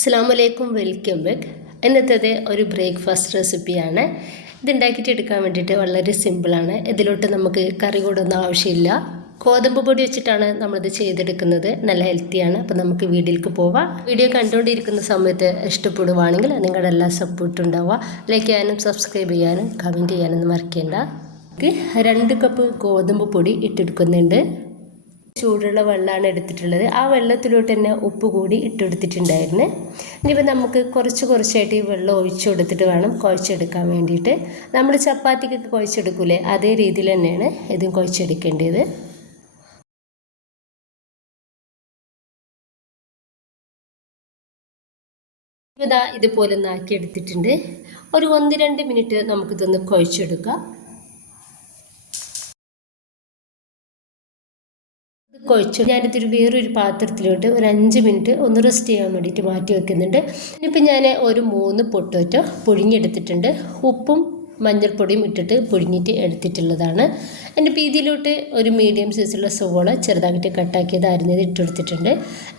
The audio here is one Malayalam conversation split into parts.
അസ്സാം വലൈക്കും വെൽക്കം ബാക്ക്. ഇന്നത്തേത് ഒരു ബ്രേക്ക്ഫാസ്റ്റ് റെസിപ്പിയാണ്. ഇതുണ്ടാക്കിയിട്ട് എടുക്കാൻ വേണ്ടിയിട്ട് വളരെ സിമ്പിളാണ്. ഇതിലോട്ട് നമുക്ക് കറി കൂടൊന്നും ആവശ്യമില്ല. ഗോതമ്പ് പൊടി വെച്ചിട്ടാണ് നമ്മളിത് ചെയ്തെടുക്കുന്നത്. നല്ല ഹെൽത്തിയാണ്. അപ്പോൾ നമുക്ക് വീഡിയോയിലേക്ക് പോവാം. വീഡിയോ കണ്ടുകൊണ്ടിരിക്കുന്ന സമയത്ത് ഇഷ്ടപ്പെടുവാണെങ്കിൽ നിങ്ങളുടെ എല്ലാ സപ്പോർട്ടും ഉണ്ടാവുക. ലൈക്ക് ചെയ്യാനും സബ്സ്ക്രൈബ് ചെയ്യാനും കമന്റ് ചെയ്യാനൊന്നും മറക്കേണ്ട. രണ്ട് കപ്പ് ഗോതമ്പ് പൊടി ഇട്ടെടുക്കുന്നുണ്ട്. ചൂടുള്ള വെള്ളമാണ് എടുത്തിട്ടുള്ളത്. ആ വെള്ളത്തിലോട്ട് തന്നെ ഉപ്പ് കൂടി ഇട്ടെടുത്തിട്ടുണ്ടായിരുന്നു. ഇനിയിപ്പോൾ നമുക്ക് കുറച്ച് കുറച്ചായിട്ട് ഈ വെള്ളം ഒഴിച്ചു കൊടുത്തിട്ട് വേണം കുഴച്ചെടുക്കാൻ വേണ്ടിയിട്ട്. നമ്മൾ ചപ്പാത്തിക്കൊക്കെ കുഴച്ചെടുക്കൂലേ? അതേ രീതിയിൽ തന്നെയാണ് ഇതും കുഴച്ചെടുക്കേണ്ടത്. ഇതാ ഇതുപോലെ ഒന്ന് എടുത്തിട്ടുണ്ട് ഒരു ഒന്ന് രണ്ട് മിനിറ്റ് നമുക്കിതൊന്ന് കുഴച്ചെടുക്കാം. കുഴച്ചു. ഞാനിതൊരു വേറൊരു പാത്രത്തിലോട്ട് ഒരു അഞ്ച് മിനിറ്റ് ഒന്ന് റെസ്റ്റ് ചെയ്യാൻ വേണ്ടിയിട്ട് മാറ്റി വെക്കുന്നുണ്ട്. ഇനിയിപ്പോൾ ഞാൻ ഒരു മൂന്ന് പൊട്ടോറ്റോ പുഴുങ്ങിയെടുത്തിട്ടുണ്ട്. ഉപ്പും മഞ്ഞൾപ്പൊടിയും ഇട്ടിട്ട് പൊഴിഞ്ഞിട്ട് എടുത്തിട്ടുള്ളതാണ്. എന്റെ ഇതിലോട്ട് ഒരു മീഡിയം സൈസുള്ള സവോള ചെറുതാക്കിയിട്ട് കട്ടാക്കിയത് അരിഞ്ഞത് ഇട്ടെടുത്തിട്ടുണ്ട്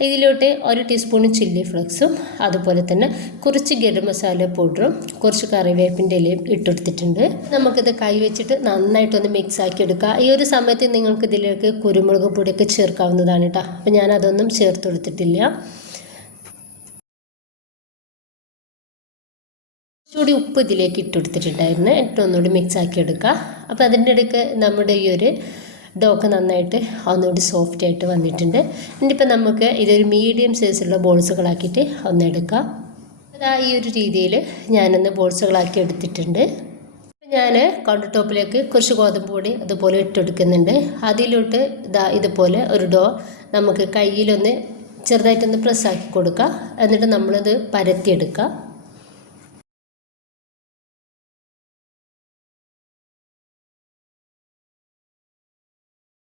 ഇതിലോട്ട് ഒരു ടീസ്പൂൺ ചില്ലി ഫ്ലക്സും അതുപോലെ തന്നെ കുറച്ച് ഗരം മസാല പൗഡറും കുറച്ച് കറിവേപ്പിന്റെ ഇലയും ഇട്ടെടുത്തിട്ടുണ്ട് നമുക്കിത് കൈ വെച്ചിട്ട് നന്നായിട്ടൊന്ന് മിക്സ് ആക്കി എടുക്കുക. ഈ ഒരു സമയത്ത് നിങ്ങൾക്ക് ഇതിലേക്ക് കുരുമുളക് പൊടിയൊക്കെ ചേർക്കാവുന്നതാണ് കേട്ടോ. അപ്പോൾ ഞാൻ അതൊന്നും ചേർത്ത് ചൂടി ഉപ്പ് ഇതിലേക്ക് ഇട്ട് കൊടുത്തിട്ടുണ്ടായിരുന്നു എന്നിട്ട് ഒന്നുകൂടി മിക്സ് ആക്കി എടുക്കുക. അപ്പോൾ അതിന്റെ ഇടയ്ക്ക് നമ്മുടെ ഈ ഒരു ഡോക്ക് നന്നായിട്ട് ഒന്നുകൂടി സോഫ്റ്റ് ആയിട്ട് വന്നിട്ടുണ്ട്. ഇനിയിപ്പോൾ നമുക്ക് ഇതൊരു മീഡിയം സൈസുള്ള ബോൾസുകളാക്കിയിട്ട് ഒന്നെടുക്കാം അതാ ഈ ഒരു രീതിയിൽ ഞാനൊന്ന് ബോൾസുകളാക്കി എടുത്തിട്ടുണ്ട്. ഞാൻ കൗണ്ടർ ടോപ്പിലേക്ക് കുറച്ച് ഗോതമ്പ് പൊടി അതുപോലെ ഇട്ടെടുക്കുന്നുണ്ട് അതിലോട്ട് ഇതാ ഇതുപോലെ ഒരു ഡോ നമുക്ക് കയ്യിലൊന്ന് ചെറുതായിട്ടൊന്ന് പ്രസ്സാക്കി കൊടുക്കുക. എന്നിട്ട് നമ്മളത് പരത്തിയെടുക്കുക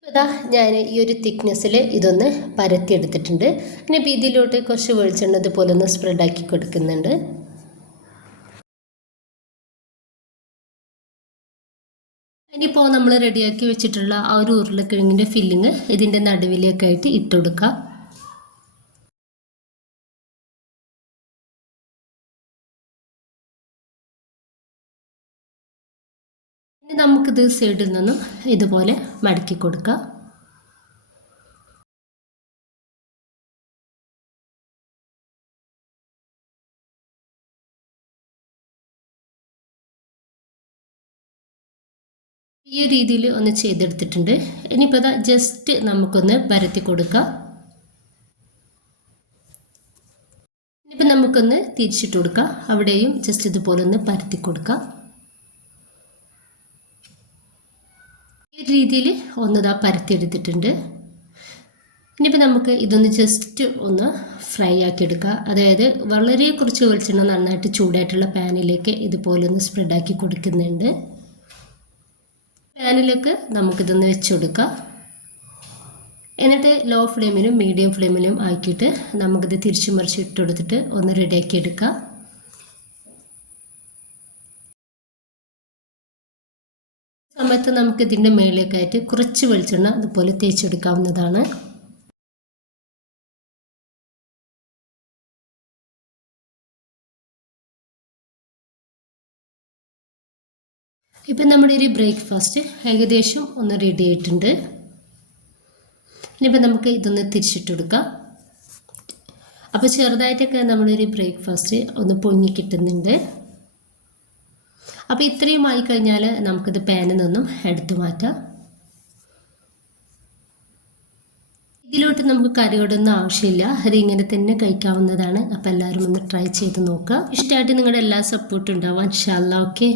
ഇതാ ഞാൻ ഈ ഒരു തിക്നെസ്സിൽ ഇതൊന്ന് പരത്തി പരത്തിയെടുത്തിട്ടുണ്ട്. പിന്നെ ഇതിലോട്ട് കുറച്ച് വെളിച്ചെണ്ണ ഇതുപോലെ ഒന്ന് സ്പ്രെഡാക്കി കൊടുക്കുന്നുണ്ട്. ഇനിയിപ്പോൾ നമ്മൾ റെഡിയാക്കി വെച്ചിട്ടുള്ള ആ ഒരു ഉരുളക്കിഴങ്ങിന്റെ ഫില്ലിങ് ഇതിന്റെ നടുവിലേക്കായിട്ട് ഇട്ട് നമുക്കിത് സൈഡിൽ നിന്നും ഇതുപോലെ മടക്കി കൊടുക്കാം. ഈ രീതിയിൽ ഒന്ന് ചെയ്തെടുത്തിട്ടുണ്ട്. ഇനിയിപ്പോൾ അതാ ജസ്റ്റ് നമുക്കൊന്ന് പരത്തി കൊടുക്കാം. ഇനിയിപ്പോൾ നമുക്കൊന്ന് തിരിച്ചിട്ട് കൊടുക്കാം. അവിടെയും ജസ്റ്റ് ഇതുപോലെ ഒന്ന് പരത്തി കൊടുക്കാം ഈ രീതിയിൽ ഒന്നിതാ പരത്തിയെടുത്തിട്ടുണ്ട്. ഇനിയിപ്പോൾ നമുക്ക് ഇതൊന്ന് ജസ്റ്റ് ഒന്ന് ഫ്രൈ ആക്കി എടുക്കുക അതായത് വളരെ കുറച്ച് വെളിച്ചെണ്ണ നന്നായിട്ട് ചൂടായിട്ടുള്ള പാനിലേക്ക് ഇതുപോലെ ഒന്ന് സ്പ്രെഡാക്കി കൊടുക്കുന്നുണ്ട്. പാനിലേക്ക് നമുക്കിതൊന്ന് വെച്ച് കൊടുക്കാം. എന്നിട്ട് ലോ ഫ്ലെയിമിലും മീഡിയം ഫ്ലെയിമിലും ആക്കിയിട്ട് നമുക്കിത് തിരിച്ചു മറിച്ച് ഇട്ട് കൊടുത്തിട്ട് ഒന്ന് റെഡിയാക്കി എടുക്കാം. സമയത്ത് നമുക്ക് ഇതിന്റെ മേളിലേക്കായിട്ട് കുറച്ച് വെളിച്ചെണ്ണ അതുപോലെ തേച്ചെടുക്കാവുന്നതാണ്. ഇപ്പം നമ്മുടെ ഒരു ബ്രേക്ക്ഫാസ്റ്റ് ഏകദേശം ഒന്ന് റെഡി ആയിട്ടുണ്ട്. ഇനിയിപ്പോൾ നമുക്ക് ഇതൊന്ന് തിരിച്ചിട്ട് കൊടുക്കാം അപ്പോൾ ചെറുതായിട്ടൊക്കെ നമ്മുടെ ഒരു ബ്രേക്ക്ഫാസ്റ്റ് ഒന്ന് പൊങ്ങി കിട്ടുന്നുണ്ട്. അപ്പോൾ ഇത്രയും ആയി കഴിഞ്ഞാൽ നമുക്കിത് പാനിൽ നിന്നും എടുത്തു മാറ്റാം. ഇതിലോട്ട് നമുക്ക് കറിയോടൊന്നും ആവശ്യമില്ല. അത് ഇങ്ങനെ തന്നെ കഴിക്കാവുന്നതാണ്. അപ്പോൾ എല്ലാവരും ഒന്ന് ട്രൈ ചെയ്ത് നോക്കുക. ഇഷ്ടമായിട്ട് നിങ്ങളുടെ എല്ലാ സപ്പോർട്ടും ഉണ്ടാവാം. ഇൻഷാല്ല ഓക്കെ